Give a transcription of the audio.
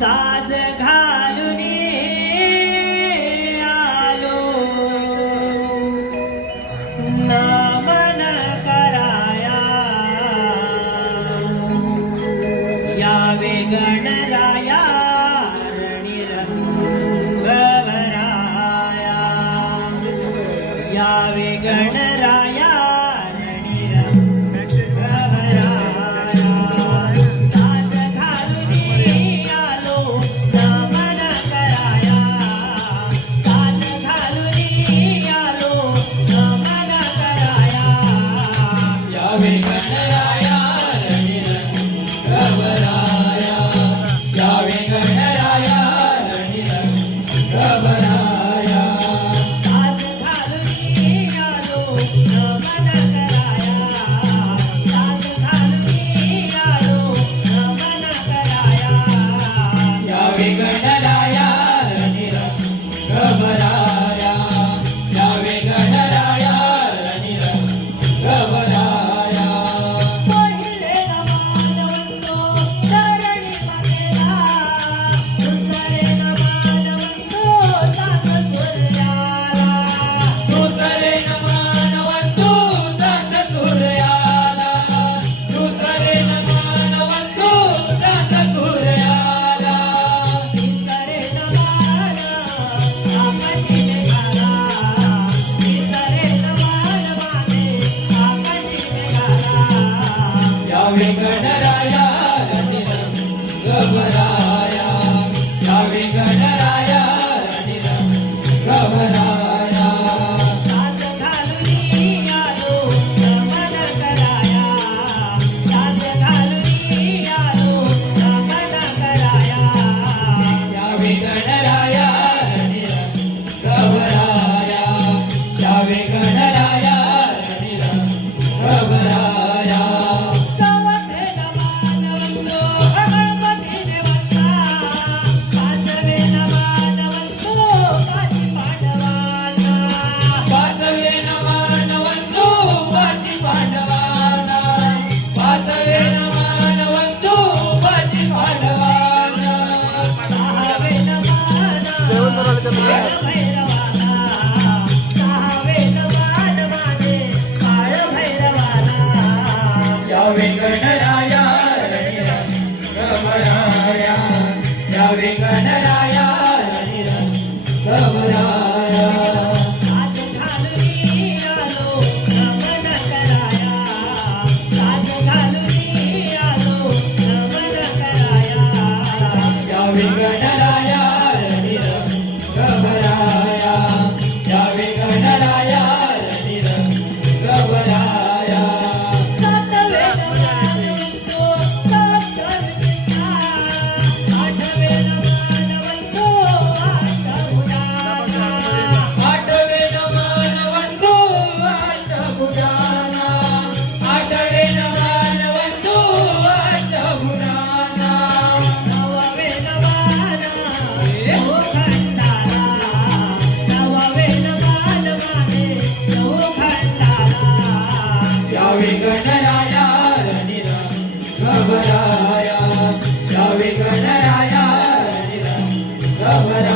साज घालून आलो. नमन कराया यावे गणराया रणिरंगराया यावे गण यावे यावे गणराया रणिरंगराया यावे यावे रणिरंगराया